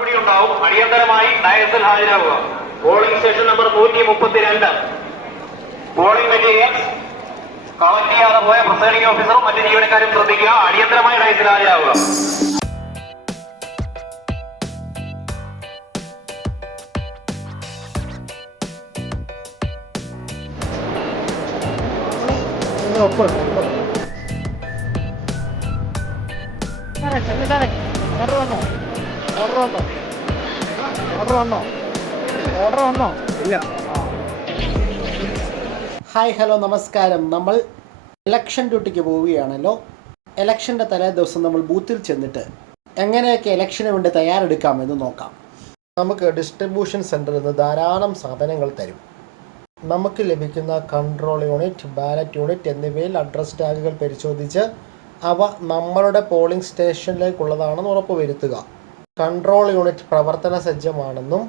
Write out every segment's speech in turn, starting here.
ഉണ്ടാവും. അടിയന്തരമായി ഡയസിൽ ഹാജരാകുക. Polling station number 132 polling materials collect ചെയ്യാതെ പോയ പ്രിസൈഡിംഗ് ഓഫീസറും മറ്റ് ജീവനക്കാരും ശ്രദ്ധിക്കുക. അടിയന്തരമായി ഡയസിൽ ഹാജരാകുക. ഹായ്, ഹലോ, നമസ്കാരം. നമ്മൾ ഇലക്ഷൻ ഡ്യൂട്ടിക്ക് പോവുകയാണല്ലോ. ഇലക്ഷൻ്റെ തലേ ദിവസം നമ്മൾ ബൂത്തിൽ ചെന്നിട്ട് എങ്ങനെയൊക്കെ ഇലക്ഷന് വേണ്ടി തയ്യാറെടുക്കാമെന്ന് നോക്കാം. നമുക്ക് ഡിസ്ട്രിബ്യൂഷൻ സെൻറ്ററിൽ നിന്ന് ധാരാളം സാധനങ്ങൾ തരും. നമുക്ക് ലഭിക്കുന്ന കൺട്രോൾ യൂണിറ്റ്, ബാലറ്റ് യൂണിറ്റ് എന്നിവയിൽ അഡ്രസ് ടാഗുകൾ പരിശോധിച്ച് അവ നമ്മളുടെ പോളിംഗ് സ്റ്റേഷനിലേക്കുള്ളതാണെന്ന് ഉറപ്പുവരുത്തുക. കൺട്രോൾ യൂണിറ്റ് പ്രവർത്തന സജ്ജമാണെന്നും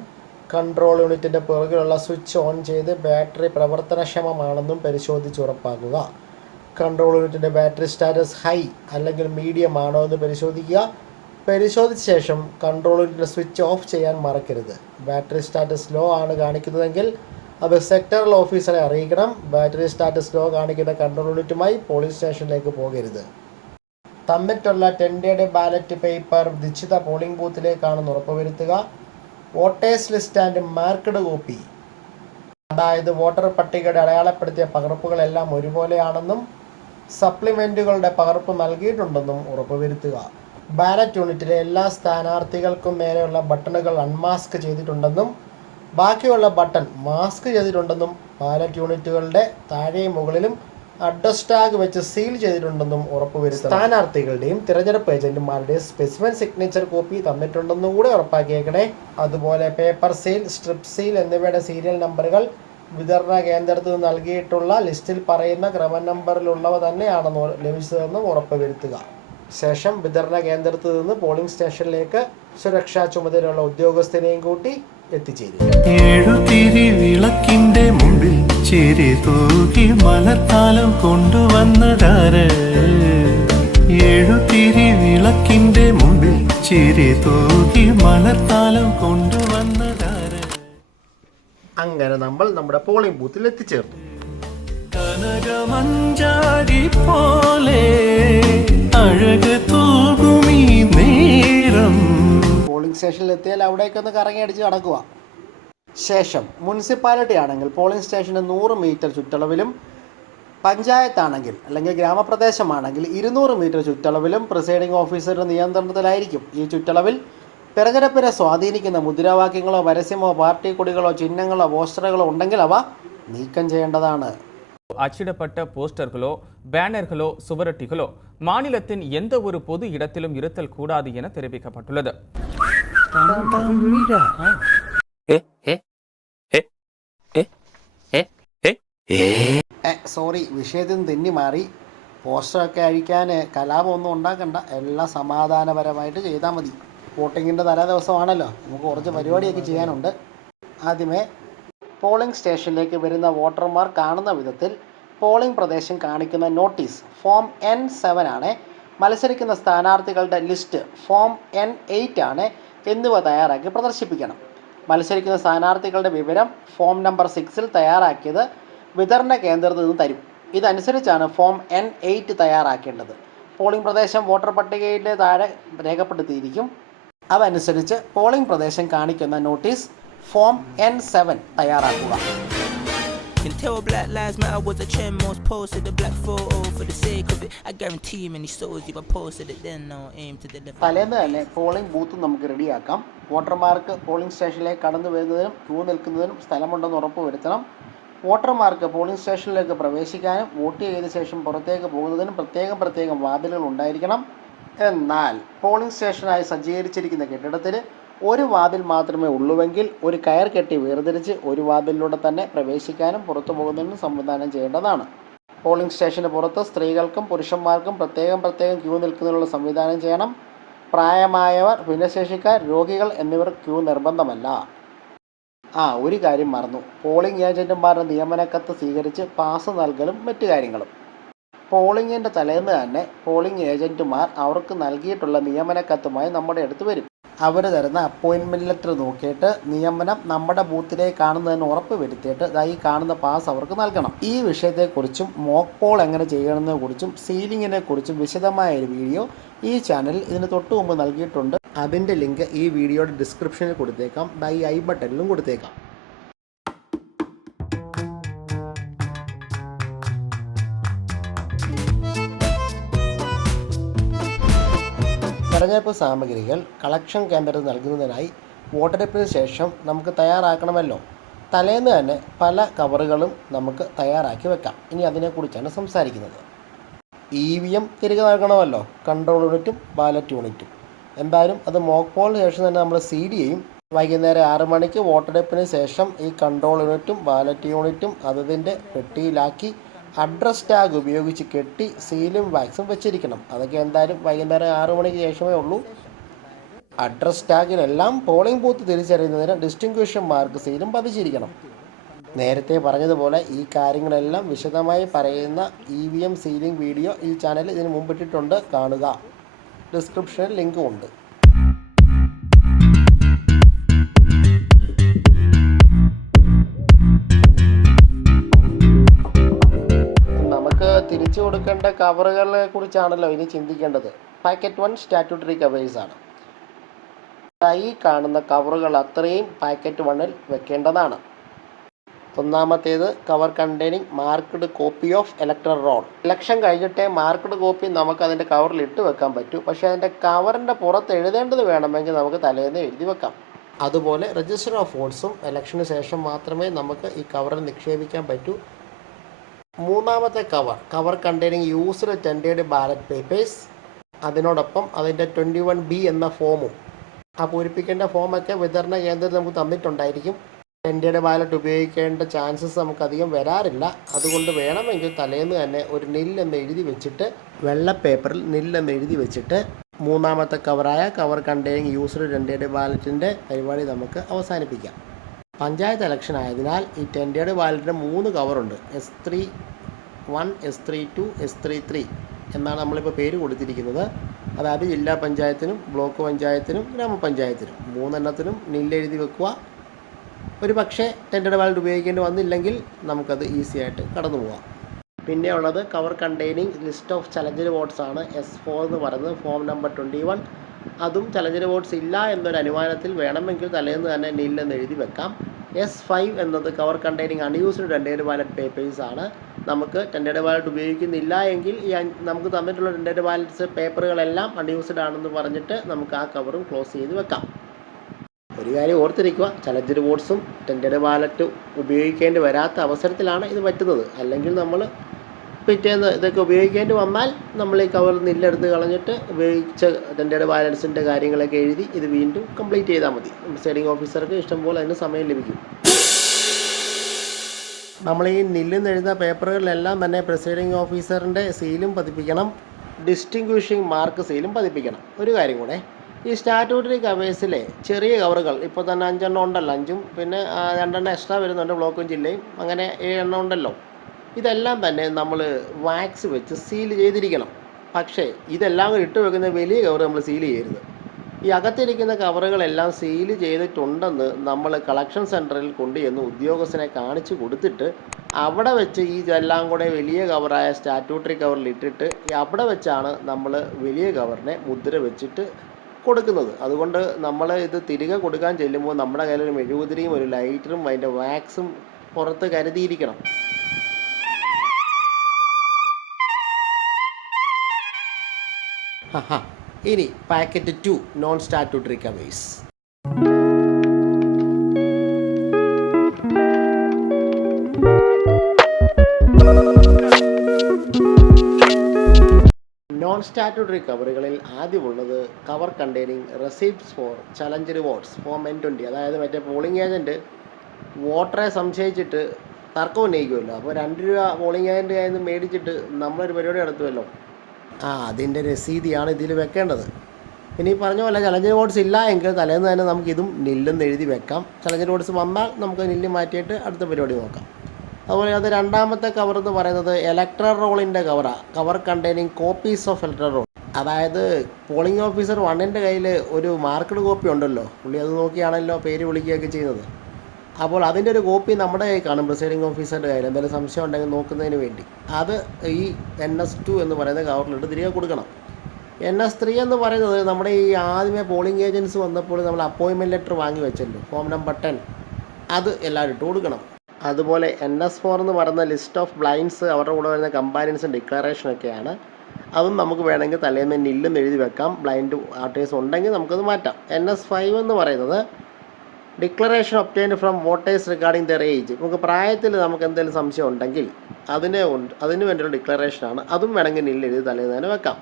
കൺട്രോൾ യൂണിറ്റിൻ്റെ പുറകിലുള്ള സ്വിച്ച് ഓൺ ചെയ്ത് ബാറ്ററി പ്രവർത്തനക്ഷമമാണെന്നും പരിശോധിച്ച് ഉറപ്പാക്കുക. കൺട്രോൾ യൂണിറ്റിൻ്റെ ബാറ്ററി സ്റ്റാറ്റസ് ഹൈ അല്ലെങ്കിൽ മീഡിയം ആണോ എന്ന് പരിശോധിക്കുക. പരിശോധിച്ച ശേഷം കൺട്രോൾ യൂണിറ്റിൻ്റെ സ്വിച്ച് ഓഫ് ചെയ്യാൻ മറക്കരുത്. ബാറ്ററി സ്റ്റാറ്റസ് ലോ ആണ് കാണിക്കുന്നതെങ്കിൽ അത് സെക്ടറൽ ഓഫീസറെ അറിയിക്കണം. ബാറ്ററി സ്റ്റാറ്റസ് ലോ കാണിക്കുന്ന കൺട്രോൾ യൂണിറ്റുമായി പോളിംഗ് സ്റ്റേഷനിലേക്ക് പോകരുത്. തന്നിട്ടുള്ള 10-day ബാലറ്റ് പേപ്പർ നിശ്ചിത പോളിംഗ് ബൂത്തിലേക്കാണെന്ന് ഉറപ്പുവരുത്തുക. Voters list and marked copy, അതായത് വോട്ടർ പട്ടികയുടെ അടയാളപ്പെടുത്തിയ പകർപ്പുകളെല്ലാം ഒരുപോലെയാണെന്നും സപ്ലിമെൻറ്റുകളുടെ പകർപ്പ് നൽകിയിട്ടുണ്ടെന്നും ഉറപ്പുവരുത്തുക. ബാലറ്റ് യൂണിറ്റിലെ എല്ലാ സ്ഥാനാർത്ഥികൾക്കും മേലെയുള്ള ബട്ടണുകൾ അൺമാസ്ക് ചെയ്തിട്ടുണ്ടെന്നും ബാക്കിയുള്ള ബട്ടൺ മാസ്ക് ചെയ്തിട്ടുണ്ടെന്നും ബാലറ്റ് യൂണിറ്റുകളുടെ താഴെയും മുകളിലും അഡ്രസ് ടാഗ് വെച്ച് സീൽ ചെയ്തിട്ടുണ്ടെന്നും ഉറപ്പുവരുത്തുക. സ്ഥാനാർത്ഥികളുടെയും തിരഞ്ഞെടുപ്പ് ഏജന്റുമാരുടെയും സ്പെസിമെൻ സിഗ്നേച്ചർ കോപ്പി തന്നിട്ടുണ്ടെന്നും കൂടെ ഉറപ്പാക്കിയേക്കണേ. അതുപോലെ പേപ്പർ സീൽ, സ്ട്രിപ്പ് സീൽ എന്നിവയുടെ സീരിയൽ നമ്പറുകൾ വിതരണ കേന്ദ്രത്തിൽ നിന്ന് നൽകിയിട്ടുള്ള ലിസ്റ്റിൽ പറയുന്ന ക്രമ നമ്പറിലുള്ളവ തന്നെയാണെന്ന് ലഭിച്ചതെന്നും ഉറപ്പുവരുത്തുക. ശേഷം വിതരണ കേന്ദ്രത്തിൽ നിന്ന് പോളിംഗ് സ്റ്റേഷനിലേക്ക് സുരക്ഷാ ചുമതലയുള്ള ഉദ്യോഗസ്ഥനെയും കൂട്ടി എത്തിച്ചേരും. ഏഴുതിരി വിളക്കിന്റെ മുമ്പിൽ ചിരി തൂകി മലത്താലം കൊണ്ടുവന്നതാര്? ഏഴുതിരി വിളക്കിന്റെ മുമ്പിൽ ചിരി തൂകി മലത്താലം കൊണ്ടുവന്നതാര്? അങ്ങനെ നമ്മൾ നമ്മുടെ പോളിംഗ് ബൂത്തിൽ എത്തിച്ചേർന്നു. കനകമഞ്ചാടി പോലെ അഴക് തൂകുമീ നേരം. പോളിംഗ് സ്റ്റേഷനിൽ എത്തിയാൽ അവിടേക്കൊന്ന് കറങ്ങി അടിച്ച് നടക്കുക. ശേഷം മുനിസിപ്പാലിറ്റി ആണെങ്കിൽ പോളിംഗ് സ്റ്റേഷന് 100 മീറ്റർ ചുറ്റളവിലും, പഞ്ചായത്താണെങ്കിൽ അല്ലെങ്കിൽ ഗ്രാമപ്രദേശമാണെങ്കിൽ 200 മീറ്റർ ചുറ്റളവിലും പ്രിസൈഡിംഗ് ഓഫീസറുടെ നിയന്ത്രണത്തിലായിരിക്കും. ഈ ചുറ്റളവിൽ തെരഞ്ഞെടുപ്പിനെ സ്വാധീനിക്കുന്ന മുദ്രാവാക്യങ്ങളോ പരസ്യമോ പാർട്ടി കൊടികളോ ചിഹ്നങ്ങളോ പോസ്റ്ററുകളോ ഉണ്ടെങ്കിൽ അവ നീക്കം ചെയ്യേണ്ടതാണ്. அச்சிடப்பட்ட போஸ்டர்களோ பேனர்களோ சுவரொட்டிகளோ மாநிலத்தின் எந்த ஒரு பொது இடத்திலும் இருத்தல் கூடாது என தெரிவிக்கப்பட்டுள்ளது. സോറി, വിഷയത്തിൽ നിന്ന് തെന്നി മാറി. പോസ്റ്ററൊക്കെ അഴിക്കാൻ കലാപമൊന്നും ഉണ്ടാക്കണ്ട, എല്ലാം സമാധാനപരമായിട്ട് ചെയ്താൽ മതി. വോട്ടിങ്ങിൻ്റെ തലേ ദിവസമാണല്ലോ, നമുക്ക് കുറച്ച് പരിപാടിയൊക്കെ ചെയ്യാനുണ്ട്. ആദ്യമേ പോളിംഗ് സ്റ്റേഷനിലേക്ക് വരുന്ന വോട്ടർമാർ കാണുന്ന വിധത്തിൽ പോളിംഗ് പ്രദേശം കാണിക്കുന്ന നോട്ടീസ് ഫോം N7 ആണ്, മത്സരിക്കുന്ന സ്ഥാനാർത്ഥികളുടെ ലിസ്റ്റ് ഫോം N8 ആണ് എന്നിവ തയ്യാറാക്കി പ്രദർശിപ്പിക്കണം. മത്സരിക്കുന്ന സ്ഥാനാർത്ഥികളുടെ വിവരം ഫോം നമ്പർ 6 തയ്യാറാക്കിയത് വിതരണ കേന്ദ്രത്തിൽ നിന്ന് തരും. ഇതനുസരിച്ചാണ് ഫോം N8 തയ്യാറാക്കേണ്ടത്. പോളിംഗ് പ്രദേശം വോട്ടർ പട്ടികയുടെ താഴെ രേഖപ്പെടുത്തിയിരിക്കും. അതനുസരിച്ച് പോളിംഗ് പ്രദേശം കാണിക്കുന്ന നോട്ടീസ് ഫോം N7 തയ്യാറാക്കുക. Until Black Lives Matter was a trend, most posted the black photo for the sake of it. I guarantee many souls if I posted it then no aim to deliver. തലേന്ന് തന്നെ polling booth നമുക്ക് റെഡിയാക്കാം. വോട്ടർമാർക്ക് polling സ്റ്റേഷനിലേക്ക് കടന്നു വരുന്നതിനും Q നിൽക്കുന്നതിനും സ്ഥലമുണ്ടെന്ന് ഉറപ്പുവരുത്തണം. വോട്ടർമാർക്ക് പോളിംഗ് സ്റ്റേഷനിലേക്ക് പ്രവേശിക്കാനും വോട്ട് ചെയ്ത ശേഷം പുറത്തേക്ക് പോകുന്നതിനും പ്രത്യേകം വാതിലുകൾ ഉണ്ടായിരിക്കണം. എന്നാൽ പോളിംഗ് സ്റ്റേഷനായി സജ്ജീകരിച്ചിരിക്കുന്ന കെട്ടിടത്തിൽ ഒരു വാതിൽ മാത്രമേ ഉള്ളുവെങ്കിൽ ഒരു കയർ കെട്ടി വേർതിരിച്ച് ഒരു വാതിലിലൂടെ തന്നെ പ്രവേശിക്കാനും പുറത്തു പോകുന്നതിനും സംവിധാനം ചെയ്യേണ്ടതാണ്. പോളിംഗ് സ്റ്റേഷന് പുറത്ത് സ്ത്രീകൾക്കും പുരുഷന്മാർക്കും പ്രത്യേകം ക്യൂ നിൽക്കുന്നതിനുള്ള സംവിധാനം ചെയ്യണം. പ്രായമായവർ, ഭിന്നശേഷിക്കാർ, രോഗികൾ എന്നിവർ ക്യൂ നിർബന്ധമല്ല. ഒരു കാര്യം മറന്നു, പോളിംഗ് ഏജൻറ്റുമാരുടെ നിയമനക്കത്ത് സ്വീകരിച്ച് പാസ് നൽകലും മറ്റു കാര്യങ്ങളും. പോളിംഗിൻ്റെ തലേന്ന് തന്നെ പോളിംഗ് ഏജൻറ്റുമാർ അവർക്ക് നൽകിയിട്ടുള്ള നിയമനക്കത്തുമായി നമ്മുടെ അടുത്ത് വരും. അവർ തരുന്ന അപ്പോയിൻമെൻറ്റ് ലെറ്റർ നോക്കിയിട്ട് നിയമനം നമ്മുടെ ബൂത്തിലേക്ക് കാണുന്നതിന് ഉറപ്പ് വരുത്തിയിട്ട് ഈ കാണുന്ന പാസ് അവർക്ക് നൽകണം. ഈ വിഷയത്തെക്കുറിച്ചും മോക്ക് പോൾ എങ്ങനെ ചെയ്യണമെന്നതിനെക്കുറിച്ചും സീലിങ്ങിനെ കുറിച്ചും വിശദമായ ഒരു വീഡിയോ ഈ ചാനലിൽ ഇതിന് തൊട്ട് മുമ്പ് നൽകിയിട്ടുണ്ട്. അതിൻ്റെ ലിങ്ക് ഈ വീഡിയോയുടെ ഡിസ്ക്രിപ്ഷനിൽ കൊടുത്തേക്കാം, ഈ ഐ ബട്ടണിലും കൊടുത്തേക്കാം. തെരഞ്ഞെടുപ്പ് സാമഗ്രികൾ കളക്ഷൻ കേന്ദ്രത്തിൽ നൽകുന്നതിനായി വോട്ടെടുപ്പിന് ശേഷം നമുക്ക് തയ്യാറാക്കണമല്ലോ. തലേന്ന് തന്നെ പല കവറുകളും നമുക്ക് തയ്യാറാക്കി വെക്കാം. ഇനി അതിനെക്കുറിച്ചാണ് സംസാരിക്കുന്നത്. EVM തിരികെ നൽകണമല്ലോ, കൺട്രോൾ യൂണിറ്റും ബാലറ്റ് യൂണിറ്റും. എന്തായാലും അത് മോക്ക് പോളിന് ശേഷം തന്നെ നമ്മൾ CD ചെയ്യും. വൈകുന്നേരം 6 മണിക്ക് വോട്ടെടുപ്പിന് ശേഷം ഈ കൺട്രോൾ യൂണിറ്റും ബാലറ്റ് യൂണിറ്റും അതിൻ്റെ പെട്ടിയിലാക്കി അഡ്രസ് ടാഗ് ഉപയോഗിച്ച് കെട്ടി സീലും വാക്സും വെച്ചിരിക്കണം. അതൊക്കെ എന്തായാലും വൈകുന്നേരം 6 മണിക്ക് ശേഷമേ ഉള്ളൂ. അഡ്രസ് ടാഗിലെല്ലാം പോളിംഗ് ബൂത്ത് തിരിച്ചറിയുന്നതിന് ഡിസ്റ്റിങ്ക്വിഷൻ മാർക്ക് സീലും പതിച്ചിരിക്കണം. നേരത്തെ പറഞ്ഞതുപോലെ ഈ കാര്യങ്ങളെല്ലാം വിശദമായി പറയുന്ന EVM സീലിംഗ് വീഡിയോ ഈ ചാനലിൽ ഇതിന് മുമ്പിട്ടിട്ടുണ്ട്, കാണുക. ഡിസ്ക്രിപ്ഷനിൽ ലിങ്കും ഉണ്ട്. തിരിച്ചു കൊടുക്കേണ്ട കവറുകളെ കുറിച്ചാണല്ലോ ഇനി ചിന്തിക്കേണ്ടത്. പാക്കറ്റ് 1 സ്റ്റാറ്റ്യൂട്ടറി കവേഴ്സ് ആണ്. ഈ കാണുന്ന കവറുകൾ അത്രയും പാക്കറ്റ് 1-ൽ വെക്കേണ്ടതാണ്. ഒന്നാമത്തേത് cover containing marked copy of electoral role. Election കഴിഞ്ഞിട്ടേ മാർക്ക്ഡ് കോപ്പി നമുക്ക് അതിൻ്റെ കവറിൽ ഇട്ട് വെക്കാൻ പറ്റൂ. പക്ഷേ അതിൻ്റെ കവറിൻ്റെ പുറത്ത് എഴുതേണ്ടത് വേണമെങ്കിൽ നമുക്ക് തലേന്ന് എഴുതി വെക്കാം. അതുപോലെ രജിസ്റ്റർ ഓഫ് വോട്ട്സും ഇലക്ഷന് ശേഷം മാത്രമേ നമുക്ക് ഈ കവറിൽ നിക്ഷേപിക്കാൻ പറ്റൂ. മൂന്നാമത്തെ cover containing used tendered ballot papers, അതിനോടൊപ്പം അതിൻ്റെ 21B എന്ന ഫോമും. ആ പൂരിപ്പിക്കേണ്ട ഫോമൊക്കെ വിതരണ കേന്ദ്രത്തിൽ നമുക്ക് തന്നിട്ടുണ്ടായിരിക്കും. ടെൻഡേഡ് ബാലറ്റ് ഉപയോഗിക്കേണ്ട ചാൻസസ് നമുക്കധികം വരാറില്ല. അതുകൊണ്ട് വേണമെങ്കിൽ തലേന്ന് തന്നെ ഒരു നിൽ എന്ന് എഴുതി വെച്ചിട്ട്, വെള്ള പേപ്പറിൽ നിൽ എന്ന് എഴുതി വെച്ചിട്ട് മൂന്നാമത്തെ കവറായ കവർ കണ്ടെയ്നിങ് യൂസ്ഡ് ടെൻഡേഡ് ബാലറ്റിൻ്റെ പരിപാടി നമുക്ക് അവസാനിപ്പിക്കാം. പഞ്ചായത്ത് ഇലക്ഷൻ ആയതിനാൽ ഈ ടെൻഡേഡ് ബാലറ്റിന് 3 കവറുണ്ട്. S31, S32, S33 എന്നാണ് നമ്മളിപ്പോൾ പേര് കൊടുത്തിരിക്കുന്നത്. അതായത് ജില്ലാ പഞ്ചായത്തിനും ബ്ലോക്ക് പഞ്ചായത്തിനും ഗ്രാമപഞ്ചായത്തിനും 3 എണ്ണത്തിനും നില്ലെഴുതി വെക്കുക. ഒരു പക്ഷേ ടെൻഡേഡ് ബാലറ്റ് ഉപയോഗിക്കേണ്ടി വന്നില്ലെങ്കിൽ നമുക്കത് ഈസി ആയിട്ട് കടന്നു പോകാം. പിന്നെ ഉള്ളത് cover containing list of challenged votes ആണ്. S4 എന്ന് പറയുന്നത് ഫോം നമ്പർ 21. അതും ചലഞ്ചഡ് വോട്ട്സ് ഇല്ല എന്നൊരു അനുമാനത്തിൽ വേണമെങ്കിൽ തലേന്ന് തന്നെ നില്ലെന്ന് എഴുതി വെക്കാം. S5 എന്നത് cover containing unused tendered ballot papers ആണ്. നമുക്ക് ടെൻഡേഡ് ബാലറ്റ് ഉപയോഗിക്കുന്നില്ല എങ്കിൽ നമുക്ക് തന്നിട്ടുള്ള ടെൻഡേഡ് ബാലറ്റ്സ് പേപ്പറുകളെല്ലാം അൺയൂസ്ഡ് ആണെന്ന് പറഞ്ഞിട്ട് നമുക്ക് ആ കവറും ക്ലോസ് ചെയ്ത് വെക്കാം. ഒരു കാര്യം ഓർത്തിരിക്കുക, ചലഞ്ചഡ് വോട്ട്സും ടെൻഡേഡ് ബാലറ്റ് ഉപയോഗിക്കേണ്ടി വരാത്ത അവസരത്തിലാണ് ഇത് പറ്റുന്നത്. അല്ലെങ്കിൽ നമ്മൾ പിറ്റേന്ന് ഇതൊക്കെ ഉപയോഗിക്കേണ്ടി വന്നാൽ നമ്മൾ ഈ കവറിൽ നില്ലെടുത്ത് കളഞ്ഞിട്ട് ഉപയോഗിച്ച ടെൻഡേഡ് ബാലൻസിൻ്റെ കാര്യങ്ങളൊക്കെ എഴുതി ഇത് വീണ്ടും കംപ്ലീറ്റ് ചെയ്താൽ മതി. പ്രിസൈഡിംഗ് ഓഫീസർക്ക് ഇഷ്ടംപോലെ അതിന് സമയം ലഭിക്കും. നമ്മൾ ഈ നില്ലെന്ന് എഴുതുന്ന പേപ്പറുകളിലെല്ലാം തന്നെ പ്രിസൈഡിംഗ് ഓഫീസറിൻ്റെ സീലും പതിപ്പിക്കണം, ഡിസ്റ്റിങ്ക്വിഷിംഗ് മാർക്ക് സീലും പതിപ്പിക്കണം. ഒരു കാര്യം കൂടെ, ഈ സ്റ്റാറ്റ്യൂട്ടറി കവേഴ്സിലെ ചെറിയ കവറുകൾ ഇപ്പോൾ തന്നെ 5 എണ്ണം ഉണ്ടല്ലോ, 5ഉം പിന്നെ 2 എണ്ണം എക്സ്ട്രാ വരുന്നുണ്ട്, ബ്ലോക്കും ജില്ലയും, അങ്ങനെ 7 എണ്ണം ഉണ്ടല്ലോ. ഇതെല്ലാം തന്നെ നമ്മൾ വാക്സ് വെച്ച് സീൽ ചെയ്തിരിക്കണം. പക്ഷേ ഇതെല്ലാം കൂടി ഇട്ട് വെക്കുന്ന വലിയ കവർ നമ്മൾ സീൽ ചെയ്യരുത്. ഈ അകത്തിരിക്കുന്ന കവറുകളെല്ലാം സീൽ ചെയ്തിട്ടുണ്ടെന്ന് നമ്മൾ കളക്ഷൻ സെൻറ്ററിൽ കൊണ്ടുചെന്ന് ഉദ്യോഗസ്ഥനെ കാണിച്ചു കൊടുത്തിട്ട് അവിടെ വെച്ച് ഇതെല്ലാം കൂടെ വലിയ കവറായ സ്റ്റാറ്റ്യൂട്ടറി കവറിൽ ഇട്ടിട്ട് അവിടെ വെച്ചാണ് നമ്മൾ വലിയ കവറിനെ മുദ്ര വെച്ചിട്ട് കൊടുക്കുന്നത്. അതുകൊണ്ട് നമ്മൾ ഇത് തിരികെ കൊടുക്കാൻ ചെല്ലുമ്പോൾ നമ്മുടെ കയ്യിൽ ഒരു മെഴുകുതിരിയും ഒരു ലൈറ്ററും അതിൻ്റെ വാക്സും പുറത്ത് കരുതിയിരിക്കണം. ഇനി packet 2 non statutory covers. Non statutory കവറുകളിൽ ആദ്യമുള്ളത് cover containing receipts for challenged votes form N20. അതായത് മറ്റേ പോളിംഗ് ഏജൻറ്റ് വോട്ടറെ സംശയിച്ചിട്ട് തർക്കം ഉന്നയിക്കുമല്ലോ. അപ്പോൾ 2 രൂപ പോളിംഗ് ഏജൻറ്റ് കയ്യിൽ നിന്ന് മേടിച്ചിട്ട് നമ്മളൊരു പരിപാടി നടത്തുമല്ലോ, അതിൻ്റെ രസീതിയാണ് ഇതിൽ വെക്കേണ്ടത്. ഇനി പറഞ്ഞ പോലെ ചലഞ്ചഡ് വോട്ട്സ് ഇല്ല എങ്കിൽ തലേന്ന് തന്നെ നമുക്കിതും നില്ലെന്ന് എഴുതി വെക്കാം. ചലഞ്ചഡ് വോട്ട്സ് വന്നാൽ നമുക്ക് നില്ല് മാറ്റിയിട്ട് അടുത്ത പരിപാടി നോക്കാം. അതുപോലെ അത് രണ്ടാമത്തെ കവർ എന്ന് പറയുന്നത് ഇലക്ടറൽ റോളിൻ്റെ കവറാണ്. Cover containing copies of electoral roll. അതായത് പോളിംഗ് ഓഫീസർ 1-ൻ്റെ കയ്യിൽ ഒരു മാർക്കഡ് കോപ്പി ഉണ്ടല്ലോ, പുള്ളി അത് നോക്കിയാണല്ലോ പേര് വിളിക്കുകയൊക്കെ ചെയ്യുന്നത്. അപ്പോൾ അതിൻ്റെ ഒരു കോപ്പി നമ്മുടെ കയ്യിൽ കാണും, പ്രിസൈഡിംഗ് ഓഫീസറുടെ കയ്യിൽ. എന്തെങ്കിലും സംശയം ഉണ്ടെങ്കിൽ നോക്കുന്നതിന് വേണ്ടി അത് ഈ NS2 എന്ന് പറയുന്ന കവറിലിട്ട് തിരികെ കൊടുക്കണം. NS3 എന്ന് പറയുന്നത് നമ്മുടെ ഈ ആദ്യമേ പോളിംഗ് ഏജൻസ് വന്നപ്പോൾ നമ്മൾ അപ്പോയിൻമെൻറ്റ് ലെറ്റർ വാങ്ങി വെച്ചല്ലോ, ഫോം നമ്പർ 10, അത് എല്ലാവരും ഇട്ട് കൊടുക്കണം. അതുപോലെ NS4 എന്ന് പറയുന്ന ലിസ്റ്റ് ഓഫ് ബ്ലൈൻഡ്സ്, അവരുടെ കൂടെ വരുന്ന കമ്പാരിസൺ ഡിക്ലറേഷനൊക്കെയാണ്. അതും നമുക്ക് വേണമെങ്കിൽ തലേന്ന് നില്ലെന്ന് എഴുതി വെക്കാം. ബ്ലൈൻഡ് വോട്ടേഴ്സ് ഉണ്ടെങ്കിൽ നമുക്കത് മാറ്റാം. NS5 എന്ന് പറയുന്നത് declaration obtained from voters regarding there age. നമുക്ക് പ്രായത്തിൽ നമുക്ക് എന്തെങ്കിലും സംശയം ഉണ്ടെങ്കിൽ അതിന് വേണ്ടിയുള്ള ഡിക്ലറേഷനാണ്. അതും വേണമെങ്കിൽ നില്ല് എഴുതി തലേന്ന് തന്നെ വെക്കാം.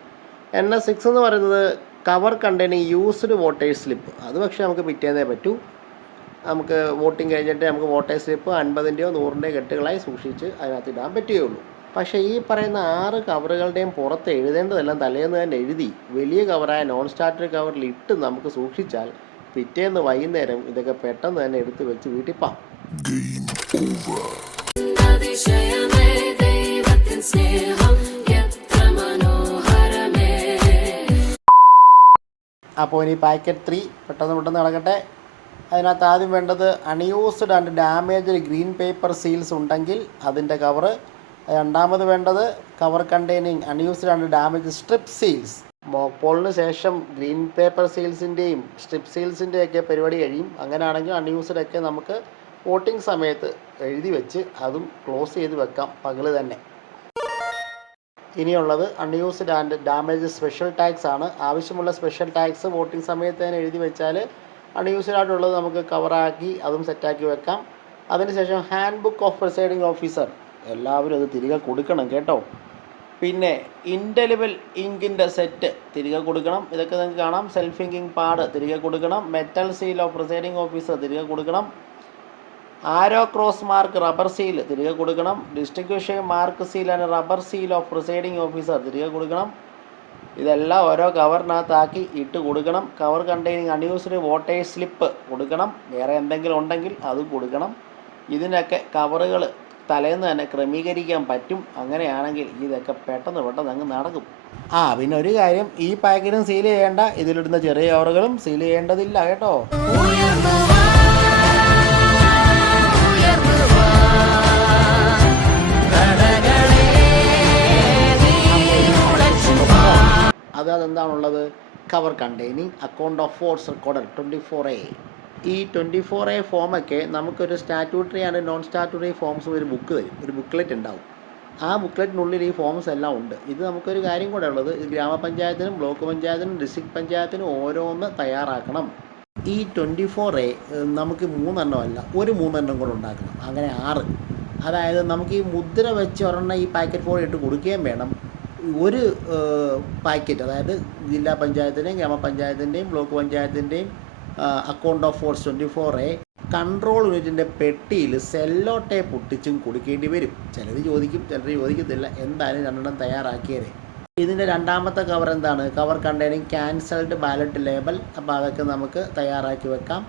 NS6 എന്ന് പറയുന്നത് cover containing used voters slip. അത് പക്ഷേ നമുക്ക് പിറ്റേന്നേ പറ്റൂ. നമുക്ക് വോട്ടിംഗ് കഴിഞ്ഞിട്ട് നമുക്ക് വോട്ടേഴ്സ് സ്ലിപ്പ് 50-ൻ്റെയോ 100-ൻ്റെയോ കെട്ടുകളായി സൂക്ഷിച്ച് അതിനകത്ത് ഇടാൻ പറ്റുകയുള്ളൂ. പക്ഷേ ഈ പറയുന്ന 6 കവറുകളുടെയും പുറത്ത് എഴുതേണ്ടതെല്ലാം തലേന്ന് തന്നെ എഴുതി വലിയ കവറായ നോൺ സ്റ്റാർട്ടറി കവറിൽ ഇട്ട് നമുക്ക് സൂക്ഷിച്ചാൽ പിറ്റേന്ന് വൈകുന്നേരം ഇതൊക്കെ പെട്ടെന്ന് തന്നെ എടുത്ത് വെച്ച് വീട്ടിൽ പോകാം. അപ്പോൾ ഇനി പാക്കറ്റ് 3 പെട്ടെന്ന് നടക്കട്ടെ. അതിനകത്ത് ആദ്യം വേണ്ടത് unused and damaged green paper seals ഉണ്ടെങ്കിൽ അതിൻ്റെ കവറ്. രണ്ടാമത് വേണ്ടത് cover containing unused and damaged strip seals. Mock പോളിന് ശേഷം ഗ്രീൻ പേപ്പർ സീൽസിൻ്റെയും സ്ട്രിപ്പ് സീൽസിൻ്റെയൊക്കെ പരിപാടി കഴിയും. അങ്ങനെയാണെങ്കിൽ അൺയൂസ്ഡ് ഒക്കെ നമുക്ക് വോട്ടിംഗ് സമയത്ത് എഴുതി വെച്ച് അതും ക്ലോസ് ചെയ്ത് വെക്കാം പകല് തന്നെ. ഇനിയുള്ളത് unused and damage special tax ആണ്. ആവശ്യമുള്ള സ്പെഷ്യൽ ടാക്സ് വോട്ടിംഗ് സമയത്ത് തന്നെ എഴുതി വെച്ചാൽ അൺയൂസ്ഡ് ആയിട്ടുള്ളത് നമുക്ക് കവറാക്കി അതും സെറ്റാക്കി വെക്കാം. അതിനുശേഷം hand book of presiding officer, എല്ലാവരും അത് തിരികെ കൊടുക്കണം കേട്ടോ. പിന്നെ ഇൻഡെലിബിൾ ഇങ്കിൻ്റെ സെറ്റ് തിരികെ കൊടുക്കണം. ഇതൊക്കെ നിങ്ങൾക്ക് കാണാം. സെൽഫ് ഇങ്കിങ് പാഡ് തിരികെ കൊടുക്കണം. Metal seal of presiding officer തിരികെ കൊടുക്കണം. Arrow cross mark rubber seal തിരികെ കൊടുക്കണം. Distinguishing mark seal and rubber seal of presiding officer തിരികെ കൊടുക്കണം. ഇതെല്ലാം ഓരോ കവറിനകത്താക്കി ഇട്ട് കൊടുക്കണം. Cover containing unused voters slip കൊടുക്കണം. വേറെ എന്തെങ്കിലും ഉണ്ടെങ്കിൽ അതും കൊടുക്കണം. ഇതിനൊക്കെ കവറുകൾ തലേന്ന് തന്നെ ക്രമീകരിക്കാൻ പറ്റും. അങ്ങനെയാണെങ്കിൽ ഇതൊക്കെ പെട്ടെന്ന് അങ്ങ് നടക്കും. പിന്നെ ഒരു കാര്യം, ഈ പാക്കറ്റും സീൽ ചെയ്യേണ്ട, ഇതിലിടുന്ന ചെറിയ കവറുകളും സീൽ ചെയ്യേണ്ടതില്ല കേട്ടോ. അതെന്താണുള്ളത്? Cover containing account of votes recorded 24A. ഈ 24A ഫോമൊക്കെ നമുക്കൊരു statutory and non statutory forms ഒരു ബുക്ക് തരും, ഒരു ബുക്ക്ലെറ്റ് ഉണ്ടാവും. ആ ബുക്ക്ലെറ്റിനുള്ളിൽ ഈ ഫോംസ് എല്ലാം ഉണ്ട്. ഇത് നമുക്കൊരു കാര്യം കൂടെ ഉള്ളത്, ഇത് ഗ്രാമപഞ്ചായത്തിനും ബ്ലോക്ക് പഞ്ചായത്തിനും ഡിസ്ട്രിക്ട് പഞ്ചായത്തിനും ഓരോന്ന് തയ്യാറാക്കണം. ഈ 24A നമുക്ക് 3 എണ്ണമല്ല, ഒരു 3 എണ്ണം കൂടെ ഉണ്ടാക്കണം. അങ്ങനെ 6. അതായത് നമുക്ക് ഈ മുദ്ര വെച്ച് ഒരെണ്ണം ഈ പാക്കറ്റ് ഫോം ഇട്ട് കൊടുക്കുകയും വേണം. ഒരു പാക്കറ്റ്, അതായത് ജില്ലാ പഞ്ചായത്തിൻ്റെയും ഗ്രാമപഞ്ചായത്തിൻ്റെയും ബ്ലോക്ക് പഞ്ചായത്തിൻ്റെയും account of votes 24A control യൂണിറ്റിൻ്റെ പെട്ടിയിൽ സെല്ലോ ടേപ്പ് ഒട്ടിച്ചും കൊടുക്കേണ്ടി വരും. ചിലർ ചോദിക്കും, ചിലർ ചോദിക്കത്തില്ല. എന്തായാലും 2 എണ്ണം തയ്യാറാക്കിയതേ. ഇതിൻ്റെ രണ്ടാമത്തെ കവർ എന്താണ്? Cover containing cancelled ballot label. അപ്പോൾ അതൊക്കെ നമുക്ക് തയ്യാറാക്കി വെക്കാം.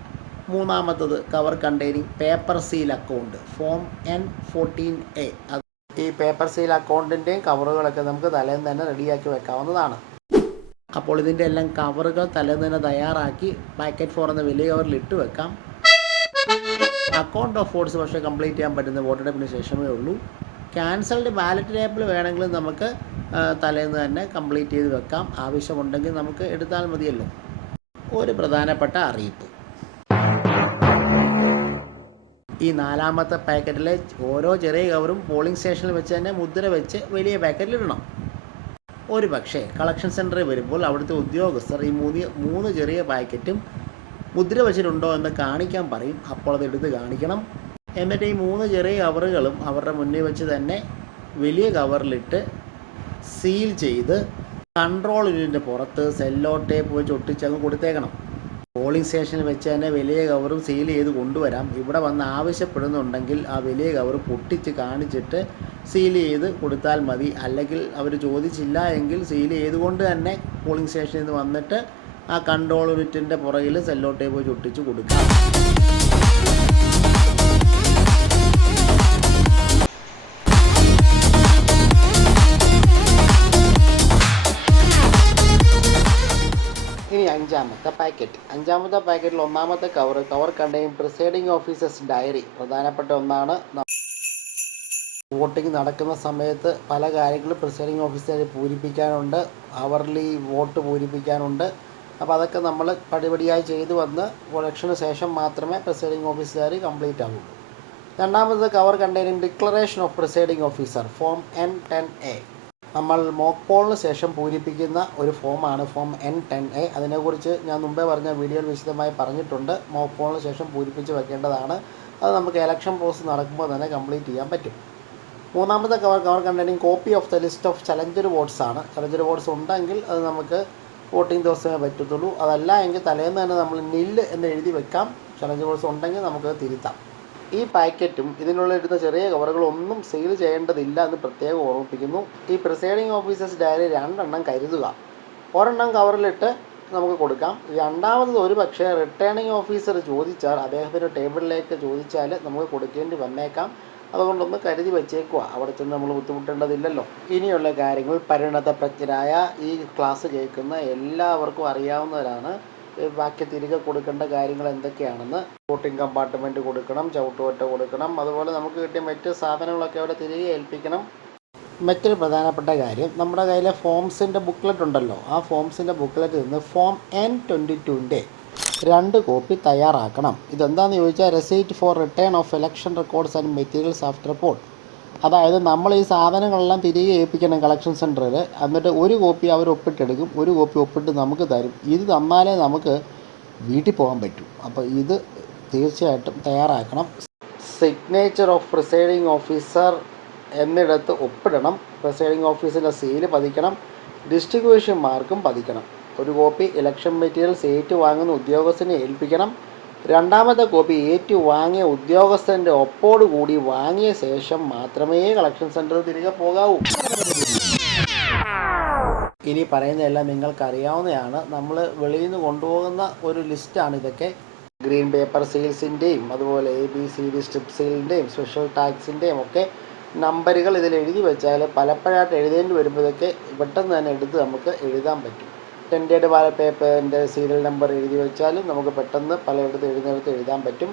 മൂന്നാമത്തത് cover containing paper seal account form N14A. ഈ പേപ്പർ സീൽ അക്കൗണ്ടിൻ്റെയും കവറുകളൊക്കെ നമുക്ക് തലേന്ന് തന്നെ റെഡിയാക്കി വെക്കാവുന്നതാണ്. അപ്പോൾ ഇതിൻ്റെ എല്ലാം കവറുകൾ തലേന്ന് തന്നെ തയ്യാറാക്കി പാക്കറ്റ് 4 എന്ന വലിയ കവറിൽ ഇട്ട് വെക്കാം. അക്കൗണ്ട് ഓഫ് വോട്ട്സ് പക്ഷേ കംപ്ലീറ്റ് ചെയ്യാൻ പറ്റുന്ന വോട്ടെടുപ്പിന് ശേഷമേ ഉള്ളൂ. ക്യാൻസൽഡ് ബാലറ്റ് ലേബിൾ വേണമെങ്കിൽ നമുക്ക് തലേന്ന് തന്നെ കംപ്ലീറ്റ് ചെയ്ത് വെക്കാം. ആവശ്യമുണ്ടെങ്കിൽ നമുക്ക് എടുത്താൽ മതിയല്ലോ. ഒരു പ്രധാനപ്പെട്ട അറിയിപ്പ്, ഈ 4ാമത്തെ പാക്കറ്റിലെ ഓരോ ചെറിയ കവറും പോളിംഗ് സ്റ്റേഷനിൽ വെച്ച് തന്നെ മുദ്ര വെച്ച് വലിയ പാക്കറ്റിൽ ഇടണം. ഒരു പക്ഷേ കളക്ഷൻ സെൻറ്ററിൽ വരുമ്പോൾ അവിടുത്തെ ഉദ്യോഗസ്ഥർ ഈ 3 ചെറിയ പാക്കറ്റും മുദ്ര വെച്ചിട്ടുണ്ടോ എന്ന് കാണിക്കാൻ പറയും. അപ്പോൾ അത് എടുത്ത് കാണിക്കണം. എന്നിട്ട് ഈ 3 ചെറിയ കവറുകളും അവരുടെ മുന്നിൽ വെച്ച് തന്നെ വലിയ കവറിലിട്ട് സീൽ ചെയ്ത് കൺട്രോൾ യൂണിറ്റിൻ്റെ പുറത്ത് സെല്ലോ ടേപ്പ് വെച്ച് ഒട്ടിച്ചങ്ങ് കൊടുത്തേക്കണം. പോളിംഗ് സ്റ്റേഷനിൽ വെച്ച് തന്നെ വലിയ കവറും സീൽ ചെയ്ത് കൊണ്ടുവരാം. ഇവിടെ വന്ന് ആവശ്യപ്പെടുന്നുണ്ടെങ്കിൽ ആ വലിയ കവർ പൊട്ടിച്ച് കാണിച്ചിട്ട് സീൽ ചെയ്ത് കൊടുത്താൽ മതി. അല്ലെങ്കിൽ അവർ ചോദിച്ചില്ല എങ്കിൽ സീൽ ചെയ്തുകൊണ്ട് തന്നെ പോളിംഗ് സ്റ്റേഷനിൽ നിന്ന് വന്നിട്ട് ആ കൺട്രോൾ യൂണിറ്റിൻ്റെ പുറകിൽ സെല്ലോ ടേപ്പ് വെച്ച് ഒട്ടിച്ച് കൊടുക്കാം. അഞ്ചാമത്തെ പാക്കറ്റിൽ ഒന്നാമത്തെ cover contain presiding officers diary. പ്രധാനപ്പെട്ട ഒന്നാണ്. വോട്ടിംഗ് നടക്കുന്ന സമയത്ത് പല കാര്യങ്ങളും പ്രിസൈഡിംഗ് ഓഫീസറെ പൂരിപ്പിക്കാനുണ്ട്, അവർലി വോട്ട് പൂരിപ്പിക്കാനുണ്ട്. അപ്പോൾ അതൊക്കെ നമ്മൾ പടിപടിയായി ചെയ്തു വന്ന് ഇലക്ഷന് ശേഷം മാത്രമേ പ്രിസൈഡിംഗ് ഓഫീസർ കംപ്ലീറ്റ് ആവുള്ളൂ. രണ്ടാമത് cover containing declaration of presiding officer form N10A. നമ്മൾ മോക്ക് പോളിന് ശേഷം പൂരിപ്പിക്കുന്ന ഒരു ഫോമാണ് ഫോം N10A. അതിനെക്കുറിച്ച് ഞാൻ മുമ്പേ പറഞ്ഞ വീഡിയോയിൽ വിശദമായി പറഞ്ഞിട്ടുണ്ട്. മോക്ക് പോളിന് ശേഷം പൂരിപ്പിച്ച് വെക്കേണ്ടതാണ്. അത് നമുക്ക് ഇലക്ഷൻ പ്രോസസ് നടക്കുമ്പോൾ തന്നെ കംപ്ലീറ്റ് ചെയ്യാൻ പറ്റും. മൂന്നാമത്തെ cover containing copy of the list of challenger votes ആണ്. ചലഞ്ചർ വോട്ട്സ് ഉണ്ടെങ്കിൽ അത് നമുക്ക് വോട്ടിംഗ് ദിവസമേ പറ്റത്തുള്ളൂ. അതല്ല എങ്കിൽ തലേന്ന് തന്നെ നമ്മൾ നില്ല് എന്ന് എഴുതി വെക്കാം. ചലഞ്ചർ വോട്ട്സ് ഉണ്ടെങ്കിൽ നമുക്ക് തിരുത്താം. ഈ പാക്കറ്റും ഇതിനുള്ള ഇടുന്ന ചെറിയ കവറുകളൊന്നും സെയിൽ ചെയ്യേണ്ടതില്ല എന്ന് പ്രത്യേകം ഓർമ്മിപ്പിക്കുന്നു. ഈ പ്രിസൈഡിംഗ് ഓഫീസേഴ്സ് ഡയറി 2 എണ്ണം കരുതുക. ഒരെണ്ണം കവറിലിട്ട് നമുക്ക് കൊടുക്കാം. രണ്ടാമത് ഒരു പക്ഷേ റിട്ടേണിംഗ് ഓഫീസർ ചോദിച്ചാൽ, അദ്ദേഹത്തിൻ്റെ ടേബിളിലേക്ക് ചോദിച്ചാൽ നമുക്ക് കൊടുക്കേണ്ടി വന്നേക്കാം. അതുകൊണ്ടൊന്ന് കരുതി വെച്ചേക്കുക. അവിടെ ചെന്ന് നമ്മൾ ബുദ്ധിമുട്ടേണ്ടതില്ലല്ലോ. ഇനിയുള്ള കാര്യങ്ങൾ പരിണതപ്രജ്ഞരായ ഈ ക്ലാസ് കേൾക്കുന്ന എല്ലാവർക്കും അറിയാവുന്നവരാണ്. ബാക്കി തിരികെ കൊടുക്കേണ്ട കാര്യങ്ങൾ എന്തൊക്കെയാണെന്ന്. വോട്ടിംഗ് കമ്പാർട്ട്മെൻറ്റ് കൊടുക്കണം, ചവിട്ടുകൊറ്റ കൊടുക്കണം, അതുപോലെ നമുക്ക് കിട്ടിയ മറ്റ് സാധനങ്ങളൊക്കെ അവിടെ തിരികെ ഏൽപ്പിക്കണം. മറ്റൊരു പ്രധാനപ്പെട്ട കാര്യം, നമ്മുടെ കയ്യിലെ ഫോംസിൻ്റെ ബുക്ക്ലെറ്റ് ഉണ്ടല്ലോ, ആ ഫോംസിൻ്റെ ബുക്ക്ലെറ്റിൽ നിന്ന് ഫോം N22ൻ്റെ 2 കോപ്പി തയ്യാറാക്കണം. ഇതെന്താണെന്ന് ചോദിച്ചാൽ receipt for return of election records and materials after poll. അതായത് നമ്മൾ ഈ സാധനങ്ങളെല്ലാം തിരികെ ഏൽപ്പിക്കണം കളക്ഷൻ സെൻറ്ററിൽ. എന്നിട്ട് ഒരു കോപ്പി അവർ ഒപ്പിട്ടെടുക്കും, ഒരു കോപ്പി ഒപ്പിട്ട് നമുക്ക് തരും. ഇത് തന്നാലേ നമുക്ക് വീട്ടിൽ പോകാൻ പറ്റൂ. അപ്പോൾ ഇത് തീർച്ചയായിട്ടും തയ്യാറാക്കണം. സിഗ്നേച്ചർ ഓഫ് പ്രിസൈഡിംഗ് ഓഫീസർ എന്നിടത്ത് ഒപ്പിടണം. പ്രിസൈഡിംഗ് ഓഫീസറിൻ്റെ സീല് പതിക്കണം. ഡിസ്ട്രിബ്യൂഷൻ മാർക്കും പതിക്കണം. ഒരു കോപ്പി ഇലക്ഷൻ മെറ്റീരിയൽസ് ഏറ്റുവാങ്ങുന്ന ഉദ്യോഗസ്ഥനെ ഏൽപ്പിക്കണം. രണ്ടാമത്തെ കോപ്പി ഏറ്റുവാങ്ങിയ ഉദ്യോഗസ്ഥൻ്റെ ഒപ്പോടുകൂടി വാങ്ങിയ ശേഷം മാത്രമേ കളക്ഷൻ സെൻറ്ററിൽ തിരികെ പോകാവൂ. ഇനി പറയുന്നതെല്ലാം നിങ്ങൾക്കറിയാവുന്നതാണ്. നമ്മൾ വെളിയിൽ നിന്ന് കൊണ്ടുപോകുന്ന ഒരു ലിസ്റ്റാണ് ഇതൊക്കെ. ഗ്രീൻ പേപ്പർ സീൽസിൻ്റെയും അതുപോലെ ABCD സ്ട്രിപ്പ് സീലിൻ്റെയും സ്പെഷ്യൽ ടാക്സിൻ്റെയും ഒക്കെ നമ്പറുകൾ ഇതിൽ എഴുതി വെച്ചാൽ പലപ്പോഴായിട്ട് എഴുതേണ്ടി വരുമ്പോഴൊക്കെ പെട്ടെന്ന് തന്നെ എടുത്ത് നമുക്ക് എഴുതാൻ പറ്റും. ടെൻഡേഡ് ബാലറ്റ് പേപ്പറിൻ്റെ സീരിയൽ നമ്പർ എഴുതി വെച്ചാലും നമുക്ക് പെട്ടെന്ന് പലയിടത്ത് എഴുതുന്നിടത്ത് എഴുതാൻ പറ്റും.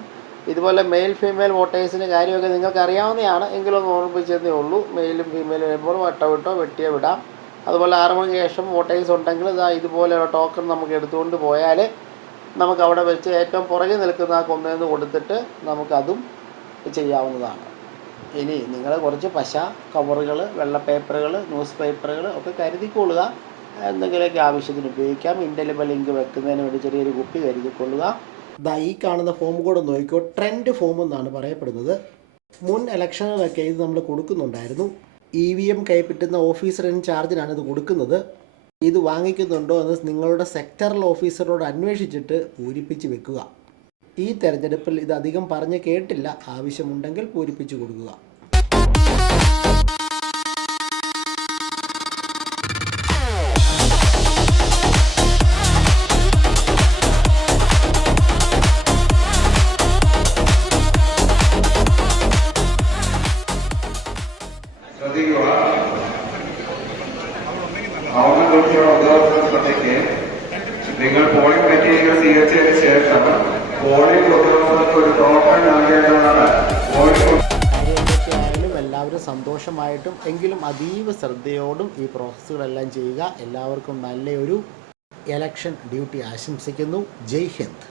ഇതുപോലെ മെയിൽ ഫീമെയിൽ വോട്ടേഴ്സിൻ്റെ കാര്യമൊക്കെ നിങ്ങൾക്ക് അറിയാവുന്നതാണ്, എങ്കിലും ഓർമ്മിപ്പിച്ചതേ ഉള്ളൂ. മെയിലും ഫീമെയിലും വരുമ്പോൾ വട്ടവിട്ടോ വെട്ടിയോ വിടാം. അതുപോലെ 6 മണിക്ക് ശേഷം വോട്ടേഴ്സ് ഉണ്ടെങ്കിൽ ഇതുപോലെ ടോക്കൺ നമുക്ക് എടുത്തുകൊണ്ട് പോയാൽ നമുക്ക് അവിടെ വെച്ച് ഏറ്റവും പുറകെ നിൽക്കുന്ന ആ കൊന്നേന്ന് കൊടുത്തിട്ട് നമുക്കതും ചെയ്യാവുന്നതാണ്. ഇനി നിങ്ങൾ കുറച്ച് പശ, കവറുകൾ, വെള്ള പേപ്പറുകൾ, ന്യൂസ് പേപ്പറുകൾ ഒക്കെ കരുതിക്കൊള്ളുക. എന്തെങ്കിലുമൊക്കെ ആവശ്യത്തിന് ഉപയോഗിക്കാം. ഇൻഡെലിബിൾ ഇങ്ക് വെക്കുന്നതിന് വേണ്ടി ചെറിയൊരു കുപ്പി കരുതിക്കൊള്ളുക. ഈ കാണുന്ന ഫോം കൂടെ നോക്കിക്കോ. ട്രെൻഡ് ഫോം എന്നാണ് പറയപ്പെടുന്നത്. മുൻ ഇലക്ഷനുകളൊക്കെ ഇത് നമ്മൾ കൊടുക്കുന്നുണ്ടായിരുന്നു. EVM കൈപ്പറ്റുന്ന ഓഫീസർ ഇൻചാർജിനാണ് ഇത് കൊടുക്കുന്നത്. ഇത് വാങ്ങിക്കുന്നുണ്ടോ എന്ന് നിങ്ങളുടെ സെക്ടറൽ ഓഫീസറോട് അന്വേഷിച്ചിട്ട് പൂരിപ്പിച്ച് വെക്കുക. ഈ തെരഞ്ഞെടുപ്പിൽ ഇത് അധികം പറഞ്ഞ് കേട്ടില്ല. ആവശ്യമുണ്ടെങ്കിൽ പൂരിപ്പിച്ച് കൊടുക്കുക. നിങ്ങൾ പോളിംഗ് മെറ്റീരിയൽ സ്വീകരിച്ചതിന് ശേഷം പോളിംഗ് ഉദ്യോഗസ്ഥർക്ക് ഒരു ടോക്കൺ നൽകേണ്ടതാണ്. ആയാലും എല്ലാവരും സന്തോഷമായിട്ടും എങ്കിലും അതീവ ശ്രദ്ധയോടും ഈ പ്രോസസ്സുകളെല്ലാം ചെയ്യുക. എല്ലാവർക്കും നല്ലൊരു ഇലക്ഷൻ ഡ്യൂട്ടി ആശംസിക്കുന്നു. ജയ് ഹിന്ദ്.